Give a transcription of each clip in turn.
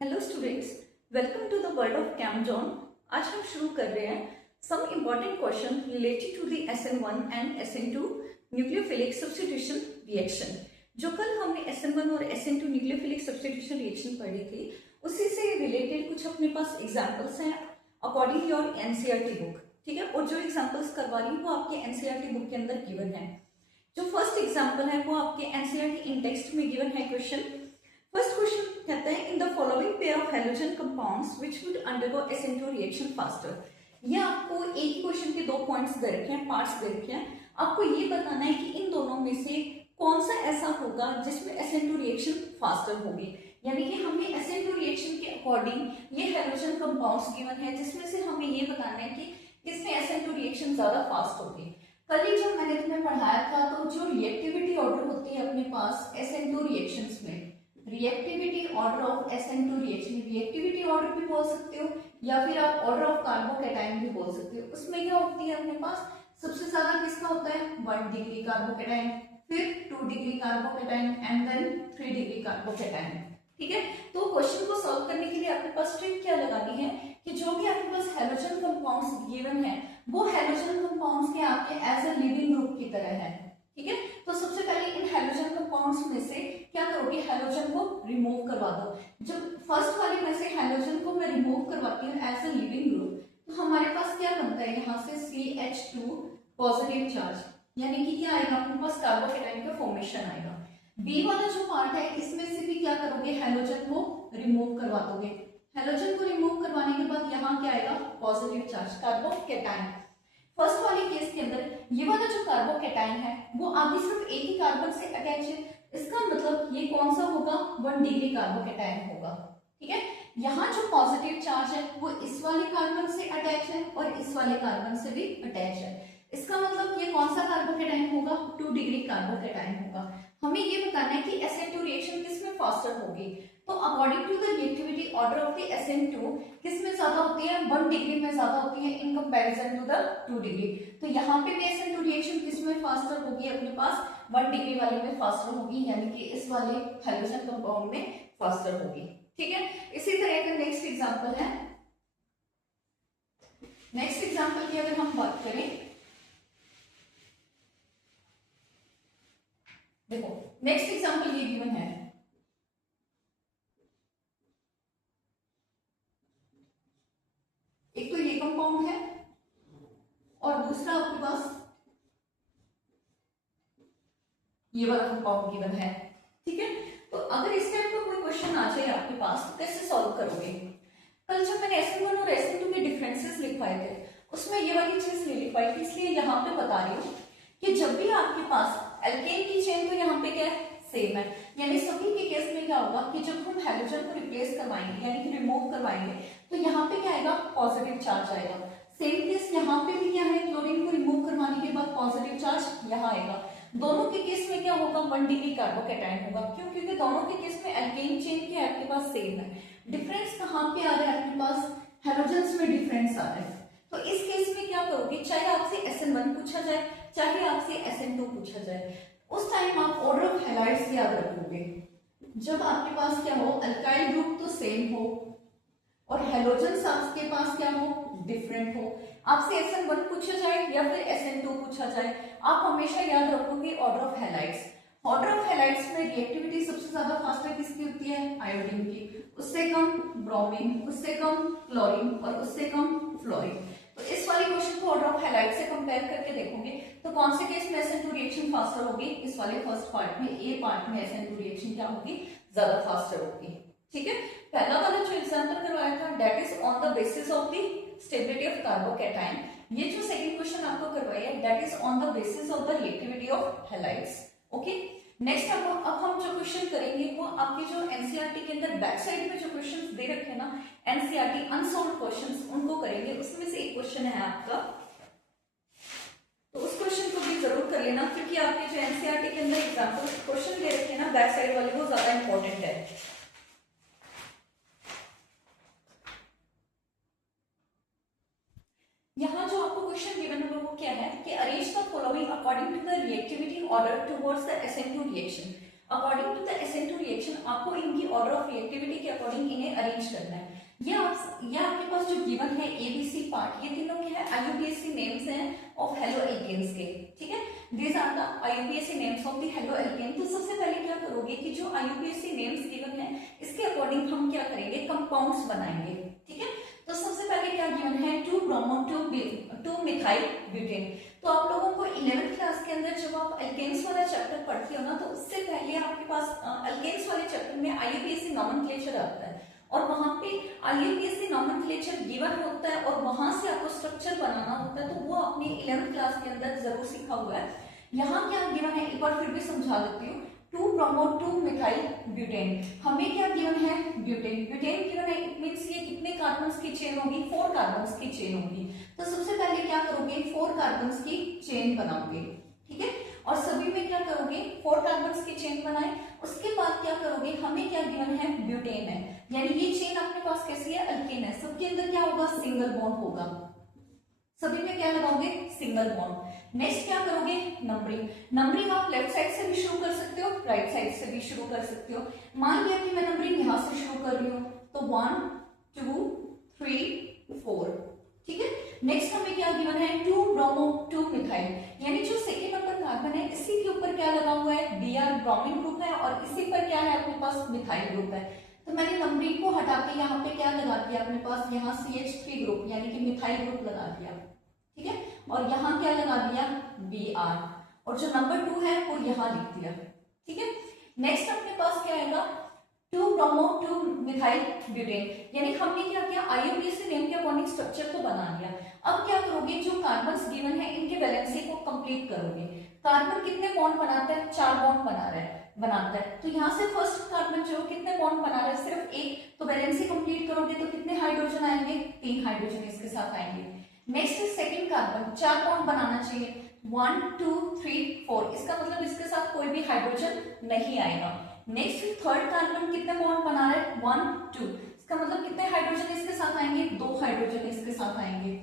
Hello students, welcome to the world of Chemzone. आज हम शुरू कर रहे हैं some important question related to the SN1 and SN2 nucleophilic substitution reaction. जो कल हमने SN1 और SN2 न्यूक्लियोफिलिक सब्स्टिट्यूशन रिएक्शन पढ़ी थी, उसी से रिलेटेड कुछ अपने पास एग्जांपल्स हैं अकॉर्डिंग योर NCERT बुक। ठीक है, और जो एग्जांपल्स करवा रही हूँ वो आपके NCERT बुक के अंदर गिवन है। जो फर्स्ट एग्जाम्पल है वो आपके NCERT इन टेक्स्ट में गिवन है क्वेश्चन। फर्स्ट क्वेश्चन कहता है in the following pair of halogen compounds which would undergo SN2 reaction faster. ये आपको एक ही क्वेश्चन के दो पॉइंट्स दे रखे हैं, पार्ट्स दे रखे हैं। आपको ये बताना है कि इन दोनों में से कौन सा ऐसा होगा जिसमें SN2 रिएक्शन फास्टर होगी। यानी कि हमें SN2 रिएक्शन के अकॉर्डिंग ये हैलोजन कंपाउंड्स गिवन है, जिसमें से हमें ये बताना है कि किसमें SN2 रिएक्शन ज्यादा फास्ट होगी। कल ही जब मैंने तुम्हें पढ़ाया था तो जो रिएक्टिविटी ऑर्डर होती है अपने पास SN2 रिएक्शंस में, reactivity order of SN2 reaction, reactivity order भी बोल सकते हो या फिर आप ऑर्डर ऑफ कार्बोकैटायन भी बोल सकते हो। उसमें क्या होती है अपने पास, सबसे ज्यादा किसका होता है 1 डिग्री कार्बोकैटायन, फिर 2 degree carbocation and then 3 degree carbocation. ठीक है, तो क्वेश्चन को सॉल्व करने के लिए आपके पास ट्रिक क्या लगानी है कि जो भी आपके पास हैलोजन कंपाउंड्स गिवन है वो हैलोजन कंपाउंड्स के आपके एज अ लिविंग ग्रुप की तरह है। ठीक है, तो सबसे पहले इन हैलोजन कंपाउंड्स में से क्या करोगे, हैलोजन को रिमूव करवा दो। जब फर्स्ट वाले में से हैलोजन को मैं रिमूव करवाती हूँ एज अ लिविंग ग्रुप, तो हमारे पास क्या बनता है यहाँ से CH2 पॉजिटिव चार्ज, यानी कि क्या आएगा अपने पास कार्बोकैटायन का फॉर्मेशन आएगा। बी वाला जो पार्ट है इसमें से भी क्या करोगे, हैलोजन को रिमूव करवा दोगे। हैलोजन को रिमूव करवाने के बाद यहाँ क्या आएगा, पॉजिटिव चार्ज कार्बोकैटायन। फर्स्ट वाले केस के अंदर ये वाला जो कार्बोकैटायन है वो आगे सिर्फ एक ही कार्बन से अटैच है, इसका मतलब ये कौन सा होगा, 1 डिग्री कार्बोकैटायन होगा। ठीक है, यहाँ जो पॉजिटिव चार्ज है वो इस वाले कार्बन से अटैच है और इस वाले कार्बन से भी अटैच है, इसका मतलब ये कौन सा कार्बोकैटायन होगा, 2 डिग्री कार्बोकैटायन होगा। हमें ये बताना है कि SN2 रिएक्शन किसमें फास्टर होगी। तो according to the reactivity order of the SN2 किसमें ज्यादा होती है, 1 डिग्री में ज्यादा होती है in comparison to the 2 degree. तो यहाँ पे भी SN2 रिएक्शन किसमें फास्टर होगी, अपने पास 1 डिग्री वाले में फास्टर होगी, यानी कि इस वाले हैलोजन कंपाउंड में फास्टर होगी। ठीक है, इसी तरह का नेक्स्ट एग्जांपल है। नेक्स्ट एग्जांपल की अगर हम बात करें, देखो नेक्स्ट एग्जांपल ये गिवन है। एक तो ये कंपाउंड है और दूसरा आपके पास ये वाला कंपाउंड गिवन है। ठीक है, तो अगर इस टाइप का कोई क्वेश्चन आ जाए आपके पास तो कैसे सॉल्व करोगे। कल जब मैंने SN1 और SN2 के डिफरेंसेस लिखवाए थे उसमें ये वाली चीज नहीं लिख पाई थी, इसलिए यहाँ पे बता रही हूँ कि जब भी आपके पास एल्केन की चेन, तो यहाँ पे क्या है, सेम है। यानी सभी के केस में क्या होगा कि जब हम हैलोजन को रिप्लेस करवाएंगे यानी कि रिमूव करवाएंगे तो यहाँ पे क्या आएगा, पॉजिटिव चार्ज आएगा। सेम केस यहाँ पे भी क्या है, क्लोरीन को रिमूव करवाने के बाद पॉजिटिव चार्ज यहाँ आएगा। दोनों के केस में क्या होगा, 1 डिग्री कार्बोकैटायन होगा। क्यों, क्योंकि दोनों के केस में एल्केन चेन क्या है आपके पास सेम है। डिफरेंस कहाँ पे आ रहा है, आपके पास हैलोजेंस में डिफरेंस आ रहा है। तो इस केस में क्या करोगे, चाहे आपसे SN1 पूछा जाए चाहे आपसे SN2 पूछा जाए, उस टाइम आप ऑर्डर ऑफ हैलाइड्स याद रखोगे। जब आपके पास क्या हो, अल्काइल ग्रुप तो सेम हो और हैलोजेंस आपके पास क्या हो, डिफरेंट हो। आपसे SN1 पूछा जाए या फिर SN2 पूछा जाए, आप हमेशा याद रखोगे order of halides. Order of halides में रिएक्टिविटी सबसे ज्यादा फास्टर किसकी होती है, आयोडीन की, उससे कम ब्रोमीन, उससे कम क्लोरीन और उससे कम फ्लोरीन। तो इस वाले क्वेश्चन को ऑर्डर ऑफ हैलाइड से कंपेयर करके देखोगे तो कौन से केस में SN2 रिएक्शन फास्टर होगी, इस वाले फर्स्ट पार्ट में, ए पार्ट में SN2 रिएक्शन क्या होगी, ज्यादा फास्टर होगी। ठीक है, पहला वाला जो एग्जांपल करवाया था that is on the basis of the stability of carbocation. ये जो सेकंड क्वेश्चन आपको करवाया है that is on the basis of the reactivity of halides. Okay, next अब हम जो क्वेश्चन करेंगे वो आपके जो NCERT के अंदर बैक साइड में जो क्वेश्चंस दे रखे हैं ना, NCERT अनसॉल्व्ड क्वेश्चंस, उनको करेंगे। उसमें से एक क्वेश्चन है आपका, तो उस क्वेश्चन को भी जरूर कर लेना क्योंकि आपके जो NCERT के अंदर एग्जांपल क्वेश्चन दे रखे हैं ना बैक साइड वाले, वो ज्यादा इंपॉर्टेंट है। यहाँ जो आपको क्वेश्चन गिवन है वो क्या है कि arrange the following according to the reactivity order towards the SN2 reaction. According to the SN2 reaction आपको इनकी ऑर्डर ऑफ रिएक्टिविटी के अकॉर्डिंग इन्हें अरेंज करना है। ये आपके पास जो गिवन है ABC पार्ट, ये तीनों क्या है IUPAC नेम्स हैं ऑफ हेलो एल्केन्स के, ठीक है। These are the IUPAC names of the halo alkane. तो सबसे पहले क्या करोगे कि जो IUPAC नेम्स गिवन है इसके अकॉर्डिंग हम क्या करेंगे, कंपाउंड्स बनाएंगे, ठीक है। तो सबसे पहले क्या गिवन है 2-bromo 2-methyl butane। तो आप लोगों को 11th क्लास के अंदर जब आप एल्केन्स वाला चैप्टर पढ़ते हो ना, तो उससे पहले आपके पास एल्केन्स वाले चैप्टर में IUPAC नॉमेनक्लेचर आता है और वहां पे IUPAC नॉमेनक्लेचर गिवन होता है और वहां से आपको स्ट्रक्चर बनाना होता है। तो वो आपने 11th क्लास के अंदर जरूर सीखा हुआ है। यहाँ क्या गिवन है एक बार फिर भी समझा देती हूँ। 2-bromo 2-methyl butane, हमें क्या गिवन है ब्यूटेन। ब्यूटेन गिवन है, इट मींस ये कितने कार्बन्स की चेन होगी, 4 कार्बन्स की चेन होगी। तो सबसे पहले क्या करोगे 4 कार्बन्स की चेन बनाओगे, ठीक है। और सभी में क्या करोगे 4 कार्बन्स की चेन बनाए। उसके बाद क्या करोगे, हमें क्या गिवन है ब्यूटेन है, यानी ये चेन अपने पास कैसी है अल्केन है। सबके अंदर क्या होगा सिंगल बॉन्ड होगा, सभी में क्या लगाओगे सिंगल बॉन्ड। नेक्स्ट क्या करोगे नंबरिंग। नंबरिंग आप लेफ्ट साइड से भी शुरू कर सकते हो, राइट साइड से भी शुरू कर सकते हो। मान लिया कि मैं नंबरिंग यहां से शुरू कर रही हूं, तो 1 2 3 4, ठीक है। नेक्स्ट हमें क्या गिवन है 2-bromo 2-methyl, यानी जो सेकेंड नंबर कार्बन है इसी के ऊपर क्या लगा हुआ है Br ब्रोमीन ग्रुप है और इसी पर क्या है अपने पास मिथाइल ग्रुप है। तो मैंने नंबरिंग को हटा के यहाँ पे क्या लगा दिया अपने पास, यहाँ CH3 ग्रुप यानी कि मिथाइल ग्रुप लगा दिया, ठीक है। और यहाँ क्या लगा दिया Br और जो नंबर 2 है वो यहाँ लिख दिया, ठीक है। नेक्स्ट अपने पास क्या आएगा 2-bromo 2-methyl butane, यानी हमने क्या किया IUPAC नेम के अकॉर्डिंग स्ट्रक्चर को बना लिया। अब क्या करोगे जो कार्बन्स गिवन है इनके वैलेंसी को कंप्लीट करोगे। कार्बन कितने बॉन्ड बनाता है 4 बॉन्ड बनाता है। तो यहाँ से फर्स्ट कार्बन जो कितने बॉन्ड बना रहा है सिर्फ 1, तो वैलेंसी कंप्लीट करोगे तो कितने हाइड्रोजन आएंगे 3 हाइड्रोजन इसके साथ आएंगे। नेक्स्ट सेकंड कार्बन 4 बॉन्ड बनाना चाहिए 1 2 3 4, इसका मतलब इसके साथ कोई भी हाइड्रोजन नहीं आएगा। नेक्स्ट थर्ड कार्बन कितने बॉन्ड बना रहा है 1 2, इसका मतलब कितने हाइड्रोजन इसके साथ आएंगे 2 हाइड्रोजन इसके साथ आएंगे।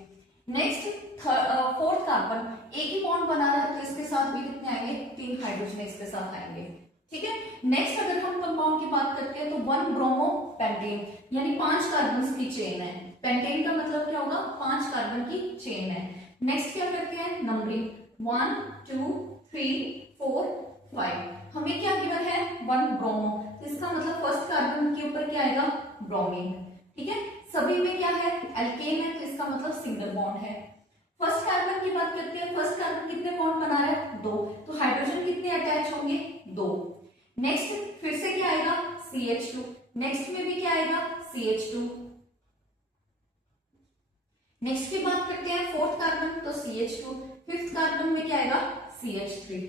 नेक्स्ट फोर्थ कार्बन एक ही बॉन्ड बना रहा है तो इसके साथ भी कितने आएंगे 3 हाइड्रोजन इसके साथ आएंगे, ठीक है। नेक्स्ट अगर हम कंपाउंड की बात करते हैं तो 1-bromo पेंटेन, यानी 5 कार्बन की चेन है। पेंटेन का मतलब क्या होगा 5 कार्बन की चेन है। नेक्स्ट क्या करते हैं नंबरिंग 1 2 3 4 5, हमें क्या गिवन है 1-bromo, तो इसका मतलब फर्स्ट कार्बन के ऊपर क्या आएगा ब्रोमीन, ठीक है। सभी में क्या है एल्केन है तो इसका मतलब सिंगल बॉन्ड है। फर्स्ट कार्बन की बात करते हैं, फर्स्ट कार्बन कितने बॉन्ड बना रहा है 2, तो हाइड्रोजन कितने अटैच होंगे 2। नेक्स्ट फिर से क्या आएगा CH2, नेक्स्ट में भी क्या आएगा CH2। नेक्स्ट की बात करते हैं फोर्थ कार्बन तो CH2, फिफ्थ कार्बन में क्या आएगा CH3,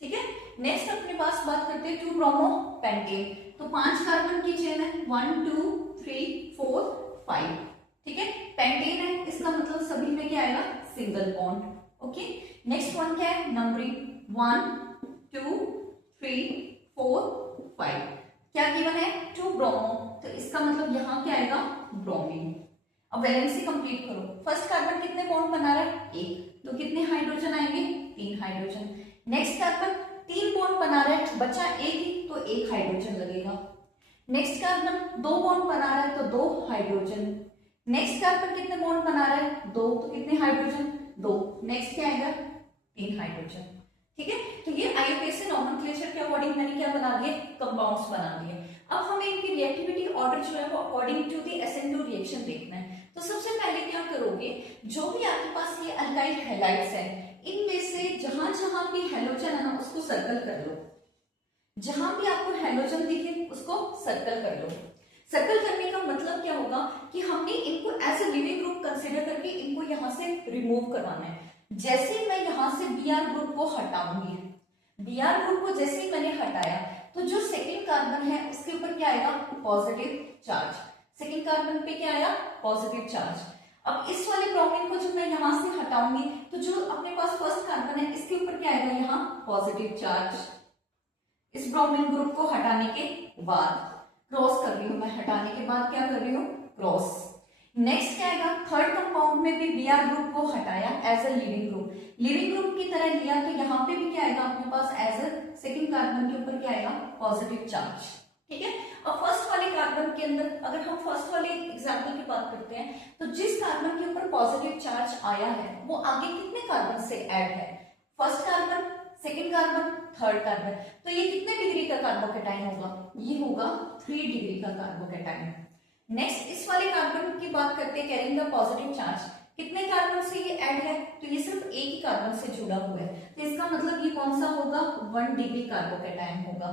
ठीक है। नेक्स्ट अपने पास बात करते हैं 2-bromo पेंटेन, तो 5 कार्बन की चेन है 1 2 3 4 5, ठीक है। पेंटेन है इसका मतलब सभी में क्या आएगा single bond, okay. Next one क्या है नंबरिंग 1 2 3 4 5, क्या गिवन है 2-bromo, तो इसका मतलब यहाँ क्या आएगा ब्रोमीन। अब वैलेंसी कंप्लीट करो, फर्स्ट कार्बन कितने बॉन्ड बना रहा है 1, तो कितने हाइड्रोजन आएंगे 3 हाइड्रोजन। नेक्स्ट कार्बन 3 बॉन्ड बना रहा है, बचा 1 ही तो 1 हाइड्रोजन लगेगा। नेक्स्ट कार्बन 2 बॉन्ड बना रहा है तो 2 हाइड्रोजन। नेक्स्ट कार्बन कितने बॉन्ड बना रहा है 2, तो कितने हाइड्रोजन 2। नेक्स्ट क्या आएगा 3 हाइड्रोजन, ठीक है। तो ये IUPAC नॉमेनक्लेचर के अकॉर्डिंग मैंने क्या बना दिए कंपाउंड्स बना दिए। अब हमें इनकी रिएक्टिविटी ऑर्डर जो है वो according to the SN2 reaction देखना है। तो सबसे पहले क्या करोगे, जो भी आपके पास ये अल्काइल हैलाइड्स है इनमें से जहां जहां भी हैलोजन है ना उसको सर्कल कर लो, जहां भी आपको हैलोजन दिखे उसको सर्कल कर लो। सर्कल करने का मतलब क्या होगा कि हमने इनको as a leaving group consider करके इनको यहां से रिमूव करवाना है। जैसे ही मैं यहां से Br ग्रुप को हटाऊंगी, Br ग्रुप को जैसे ही मैंने हटाया तो जो सेकेंड कार्बन है उसके ऊपर क्या आएगा पॉजिटिव चार्ज, सेकेंड कार्बन पे क्या आया पॉजिटिव चार्ज। अब इस वाले ब्रोमीन को जब मैं यहां से हटाऊंगी तो जो अपने पास फर्स्ट कार्बन है इसके ऊपर क्या आएगा यहाँ पॉजिटिव चार्ज। इस ब्रोमीन ग्रुप को हटाने के बाद क्रॉस कर रही हूं मैं, हटाने के बाद क्या कर रही हूँ क्रॉस। नेक्स्ट क्या आएगा थर्ड कंपाउंड में भी Br ग्रुप को हटाया as a leaving group, leaving group की तरह लिया तो यहाँ पे भी क्या आएगा अपने पास एज अ सेकेंड कार्बन के ऊपर क्या आएगा पॉजिटिव चार्ज, ठीक है। अब फर्स्ट वाले कार्बन के अंदर अगर हम फर्स्ट वाले एग्जाम्पल की बात करते हैं तो जिस कार्बन के ऊपर पॉजिटिव चार्ज आया है वो आगे कितने कार्बन से ऐड है, first carbon, second carbon, third carbon, तो ये कितने डिग्री का कार्बोकेटाइन होगा, ये होगा 3 डिग्री का कार्बोकेटाइन। नेक्स्ट इस वाले कार्बन की बात करते हैं कैरिंग द पॉजिटिव चार्ज, कितने कार्बन से ये ऐड है, तो ये सिर्फ एक ही कार्बन से जुड़ा हुआ है, तो इसका मतलब ये कौन सा होगा, 1 डिग्री कार्बोकेटाइन होगा।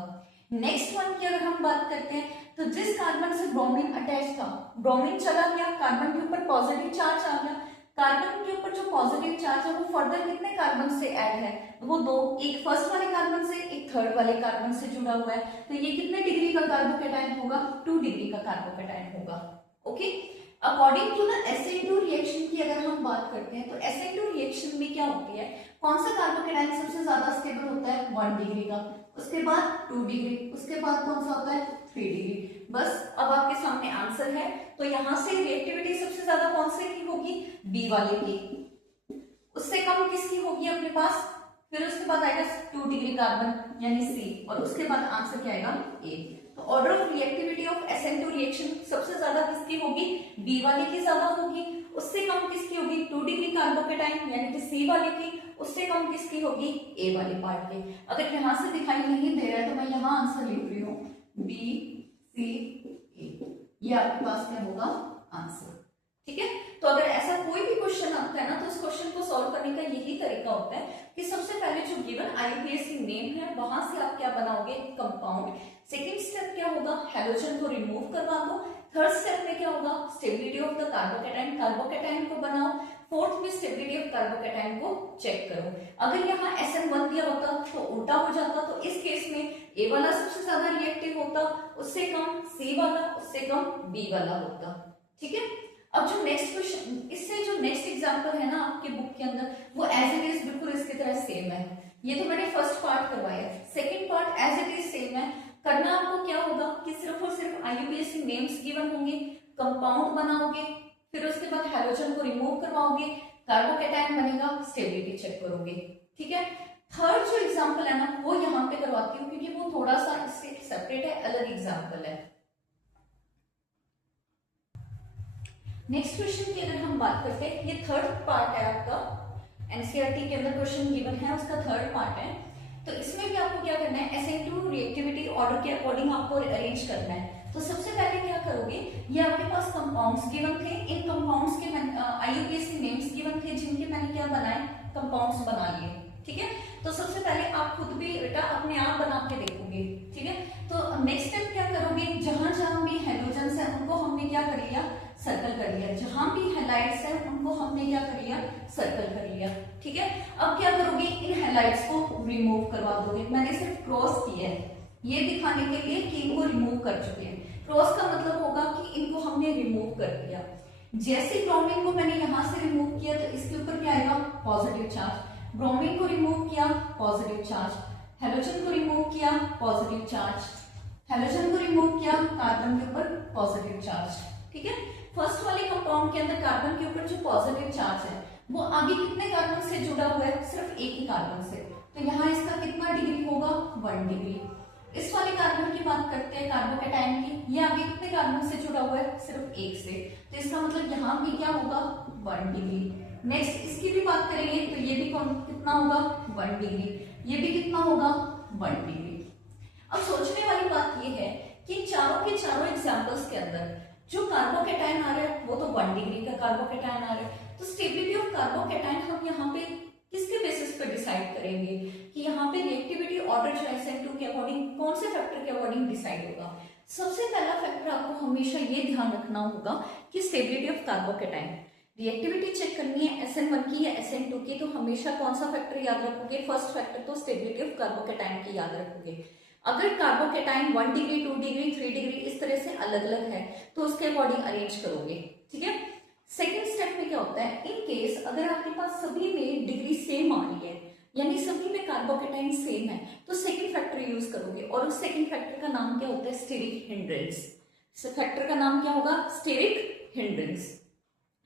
नेक्स्ट वन की अगर हम बात करते हैं तो जिस कार्बन से ब्रोमीन अटैच था, ब्रोमीन चला गया, कार्बन के ऊपर पॉजिटिव चार्ज आ गया, कार्बन के ऊपर जो पॉजिटिव चार्ज है वो फर्दर कितने कार्बन से ऐड है, वो 2, एक फर्स्ट वाले कार्बन से एक थर्ड वाले कार्बन से जुड़ा हुआ है, तो ये कितने डिग्री का कार्बोकेटाइन होगा, 2 डिग्री का कार्बोकेटाइन होगा। Okay, according to the SN2 reaction की अगर हम बात करते हैं तो SN2 रिएक्शन में क्या होती है, कौन सा कार्बोकेटाइन सबसे ज्यादा स्टेबल होता है, 1 डिग्री का, उसके बाद 2 डिग्री, उसके बाद कौन सा होता है 3 डिग्री। बस अब आपके सामने आंसर है, तो यहां से रिएक्टिविटी सबसे ज्यादा कौन से की होगी, बी वाले की, उससे कम किसकी होगी अपने पास, फिर उसके बाद आएगा 2 डिग्री कार्बन यानी सी, और उसके बाद आंसर क्या आएगा ए। तो order of reactivity of SN2 reaction सबसे ज्यादा किसकी होगी, बी वाले की ज्यादा होगी, उससे कम किसकी होगी 2 डिग्री कार्बोकेटाइन यानी कि सी वाले की, उससे कम किसकी होगी ए वाले पार्ट की। अगर यहां से दिखाई नहीं दे रहा है तो मैं यहां आंसर लिख रही हूँ बी सी ए, ये आपके पास क्या होगा आंसर। ठीक है, तो अगर ऐसा कोई भी क्वेश्चन आता है ना तो उस क्वेश्चन को सॉल्व करने का यही तरीका होता है कि सबसे पहले जो गिवन IUPAC नेम है वहां से आप क्या बनाओगे, कंपाउंड, सेकेंड स्टेप क्या होगा, हैलोजन को रिमूव करवा दो, थर्ड स्टेप में क्या होगा, stability of the carbocation, carbocation को बनाओ, फोर्थ में स्टेबिलिटी ऑफ कार्बोकेटाइन को चेक करो। अगर यहाँ SN1 दिया होता तो उल्टा हो जाता, तो इस केस में ए वाला सबसे ज्यादा रिएक्टिव होता, उससे कम सी वाला, उससे कम बी वाला होता। ठीक है, अब जो नेक्स्ट क्वेश्चन, इससे जो नेक्स्ट एग्जांपल है ना आपके बुक के अंदर वो एज इट इज बिल्कुल इसकी तरह सेम है। ये तो मैंने फर्स्ट पार्ट करवाया, second part as it is same है। करना आपको क्या होगा कि सिर्फ और सिर्फ IUPAC नेम्स गिवन होंगे, कंपाउंड बनाओगे, फिर उसके बाद हैलोजन को रिमूव करवाओगे, कार्बोकेटाइन बनेगा, स्टेबिलिटी चेक करोगे। ठीक है, थर्ड जो एग्जांपल है ना वो यहाँ पे करवाती हूँ क्योंकि वो थोड़ा सा इससे सेपरेट है, अलग एग्जांपल है। नेक्स्ट क्वेश्चन की अगर हम बात करते हैं, ये थर्ड पार्ट है आपका, NCERT के अंदर क्वेश्चन गिवन है उसका थर्ड पार्ट है। तो इसमें भी आपको क्या करना है, SN2 रिएक्टिविटी ऑर्डर के अकॉर्डिंग आपको अरेंज करना है। तो सबसे पहले क्या करोगे, ये आपके पास कंपाउंड्स गिवन थे, इन कंपाउंड्स के IUPAC नेम्स गिवन थे जिनके मैंने क्या बनाए, कंपाउंड्स बना लिए। ठीक है, तो सबसे पहले आप खुद भी बेटा अपने आप बना के देखोगे। ठीक है, तो नेक्स्ट स्टेप क्या करोगे, जहां जहां भी हेलोजन्स है उनको हमने क्या कर लिया, सर्कल कर लिया, जहां भी हैलाइड्स है उनको हमने क्या कर लिया, सर्कल कर लिया। ठीक है, अब क्या करोगे, इन हैलाइड्स को रिमूव करवा दोगे। मैंने सिर्फ क्रॉस किया है ये दिखाने के लिए कि इनको रिमूव कर चुके हैं। क्रॉस का मतलब होगा कि इनको हमने रिमूव कर दिया। जैसे ब्रोमीन को मैंने यहां से रिमूव किया तो इसके ऊपर क्या आएगा, पॉजिटिव चार्ज, ब्रोमीन को रिमूव किया, पॉजिटिव चार्ज, हैलोजन को रिमूव किया, पॉजिटिव चार्ज, हैलोजन को रिमूव किया, कार्बन के ऊपर पॉजिटिव चार्ज। ठीक है, फर्स्ट वाले कंपाउंड के अंदर कार्बन के ऊपर जो पॉजिटिव चार्ज है वो आगे कितने कार्बन से जुड़ा हुआ है, सिर्फ एक ही कार्बन से, तो यहाँ इसका कितना डिग्री होगा, 1 डिग्री। इस वाले कार्बन की बात करते हैं कार्बोकेटाइन की, ये आगे कितने कार्बन से जुड़ा हुआ है, सिर्फ एक से, तो इसका मतलब यहाँ भी क्या होगा, 1 डिग्री। नेक्स्ट इसकी भी बात करेंगे तो ये भी कितना होगा, 1 डिग्री, ये भी कितना होगा, 1 डिग्री। अब सोचने वाली बात ये है कि चारों के चारों एग्जांपल्स के अंदर जो कार्बोकेटाइन आ रहा है वो तो 1 डिग्री का कार्बोकेटाइन आ रहा है, तो स्टेबिलिटी ऑफ कार्बोकेटाइन हम यहाँ पे किसके बेसिस पे डिसाइड करेंगे कि यहाँ पे रिएक्टिविटी ऑर्डर जो SN2 के अकॉर्डिंग कौन से फैक्टर के अकॉर्डिंग डिसाइड होगा। सबसे पहला फैक्टर आपको हमेशा ये ध्यान रखना होगा कि stability of carbocation, reactivity check करनी है SN1 की या SN2 की, तो हमेशा कौन सा फैक्टर याद रखोगे, फर्स्ट फैक्टर तो स्टेबिलिटी ऑफ कार्बोकेटाइन की याद रखोगे। अगर कार्बोकेटाइन 1 डिग्री 2 डिग्री 3 डिग्री इस तरह से अलग अलग है तो उसके अकॉर्डिंग अरेंज करोगे। ठीक है, सेकेंड स्टेप में क्या होता है, इन केस अगर आपके पास सभी में डिग्री सेम आ रही है यानी सभी में कार्बोकेटाइन सेम है तो सेकेंड फैक्टर यूज करोगे, और उस सेकेंड फैक्टर का नाम क्या होता है, स्टेरिक हिंड्रेंस। फैक्टर का नाम क्या होगा, स्टेरिक हिंड्रेंस।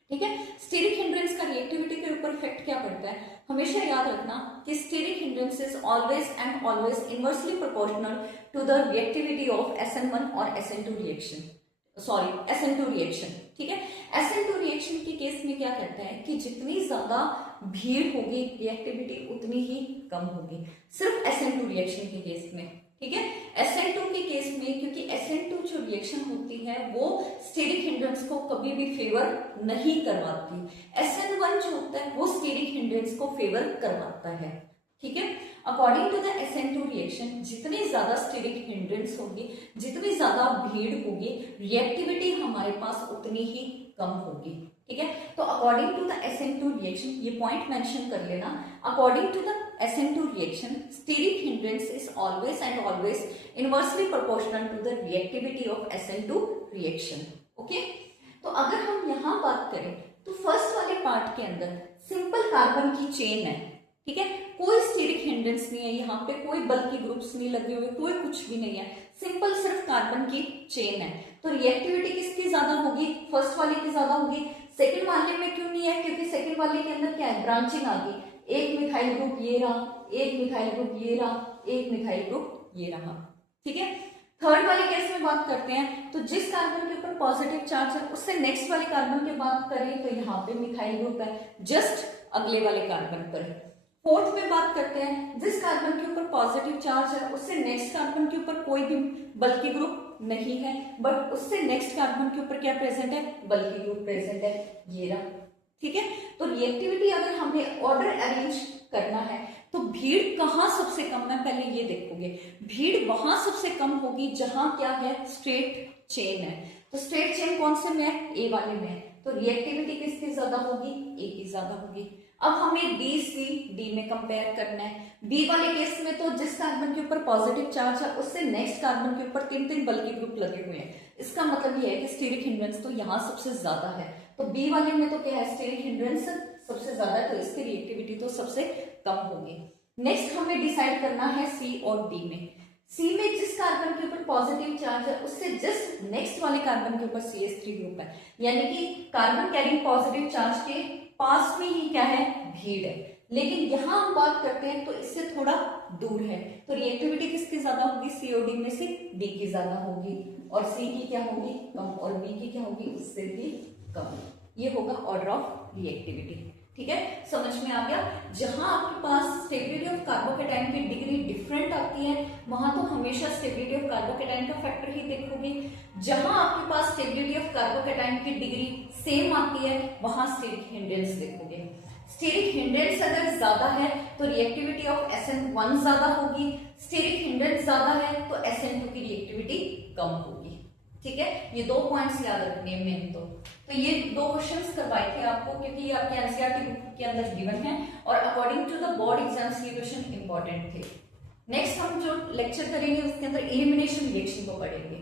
ठीक है, स्टेरिक हिंड्रेंस का रिएक्टिविटी के ऊपर इफेक्ट क्या पड़ता है, हमेशा याद रखना कि steric hindrance is always and always inversely proportional to the reactivity of SN1 और SN2 reaction. Sorry SN2 reaction, ठीक है। SN2 रिएक्शन के केस में क्या करता है कि जितनी ज्यादा भीड़ होगी रिएक्टिविटी उतनी ही कम होगी, सिर्फ SN2 रिएक्शन के केस में, ठीक है। SN2 के केस में क्योंकि SN2 जो रिएक्शन होती है वो स्टेरिक हिंड्रेंस को कभी भी फेवर नहीं करवाती, SN1 जो होता है वो स्टेरिक हिंड्रेंस को फेवर करवाता है, ठीक है। According to the SN2 reaction जितनी ज्यादा स्टेरिक हिंड्रेंस होगी, जितनी ज्यादा भीड़ होगी, रिएक्टिविटी हमारे पास उतनी ही कम होगी, ठीक है। तो according to the SN2 reaction, ये पॉइंट मेंशन कर लेना, according to the SN2 reaction steric hindrance is always and always inversely proportional to the reactivity of SN2 reaction, okay. तो अगर हम यहाँ बात करें तो फर्स्ट वाले पार्ट के अंदर सिंपल कार्बन की चेन है, ठीक है, कोई स्टेरिक हिंड्रेंस नहीं है, यहाँ पे कोई बल्कि ग्रुप्स नहीं लगे हुए, कोई कुछ भी नहीं है, सिंपल सिर्फ कार्बन की चेन है। तो रिएक्टिविटी किसकी ज्यादा होगी, फर्स्ट वाले की ज्यादा होगी। सेकंड वाले में क्यों नहीं है, क्योंकि सेकंड वाले के अंदर क्या है, ब्रांचिंग आ गई, एक मिथाइल ग्रुप ये रहा, एक मिथाइल ग्रुप ये रहा, एक मिथाइल ग्रुप ये रहा, ठीक है। थर्ड वाले केस में बात करते हैं तो जिस कार्बन के ऊपर पॉजिटिव चार्ज है उससे नेक्स्ट वाले कार्बन की बात करें तो यहाँ पे मिथाइल ग्रुप है, जस्ट अगले वाले कार्बन पर। फोर्थ में बात करते हैं जिस कार्बन के ऊपर पॉजिटिव चार्ज है उससे नेक्स्ट कार्बन के ऊपर कोई भी बल्कि ग्रुप नहीं है, बट उससे नेक्स्ट कार्बन के ऊपर क्या प्रेजेंट है, बल्कि ग्रुप प्रेजेंट है, ये रहा, ठीक है। तो रिएक्टिविटी अगर हमें ऑर्डर अरेंज करना है तो भीड़ कहाँ सबसे कम है, पहले ये देखोगे, भीड़ वहां सबसे कम होगी जहां क्या है, स्ट्रेट चेन है। तो स्ट्रेट चेन कौन से में है, ए वाले में है, तो रिएक्टिविटी किसकी ज्यादा होगी, ए की ज्यादा होगी। अब हमें बी सी डी में कंपेयर करना है। बी वाले केस में तो जिस कार्बन के ऊपर पॉजिटिव चार्ज है उससे नेक्स्ट कार्बन के ऊपर तीन तीन बल्कि ग्रुप लगे हुए हैं, इसका मतलब ये है कि स्टेरिक हिंड्रेंस तो यहाँ सबसे ज्यादा है। तो बी वाले में तो क्या है, स्टेरिक हिंड्रेंस सबसे ज्यादा है, तो इसकी रिएक्टिविटी तो सबसे कम होगी। नेक्स्ट हमें डिसाइड करना है सी और डी में। सी में जिस कार्बन के ऊपर पॉजिटिव चार्ज है उससे जस्ट नेक्स्ट वाले कार्बन के ऊपर CH3 ग्रुप है, यानी कि कार्बन कैरिंग पॉजिटिव चार्ज के पास में ही क्या है, भीड़ है। लेकिन यहां हम बात करते हैं तो इससे थोड़ा दूर है, तो रिएक्टिविटी किसकी ज्यादा होगी, सी और डी में से डी की ज्यादा होगी, और सी की क्या होगी, कम, और बी की क्या होगी, उससे भी कम। ये होगा ऑर्डर ऑफ रिएक्टिविटी, ठीक है, समझ में आ गया। जहां आपके पास स्टेबिलिटी ऑफ कार्बोकेटाइन की डिग्री डिफरेंट आती है वहां तो हमेशा स्टेबिलिटी ऑफ कार्बोकेटाइन का फैक्टर ही देखोगे। जहां आपके पास स्टेबिलिटी ऑफ कार्बोकेटाइन की डिग्री सेम आती है वहां स्टेरिक हिंड्रेंस देखोगे। स्टेरिक हिंड्रेंस अगर ज्यादा है तो रिएक्टिविटी ऑफ SN1 ज्यादा होगी, स्टेरिक हिंड्रेंस ज्यादा है तो SN2 की रिएक्टिविटी कम होगी, ठीक है। ये दो पॉइंट्स याद रखने हैं मेन। तो ये दो क्वेश्चंस करवाए थे आपको क्योंकि ये आपके एनसीईआरटी बुक के अंदर गिवन है और according to the board exams ये क्वेश्चन इंपॉर्टेंट थे। नेक्स्ट हम जो लेक्चर करेंगे उसके अंदर एलिमिनेशन रिएक्शन को पढ़ेंगे।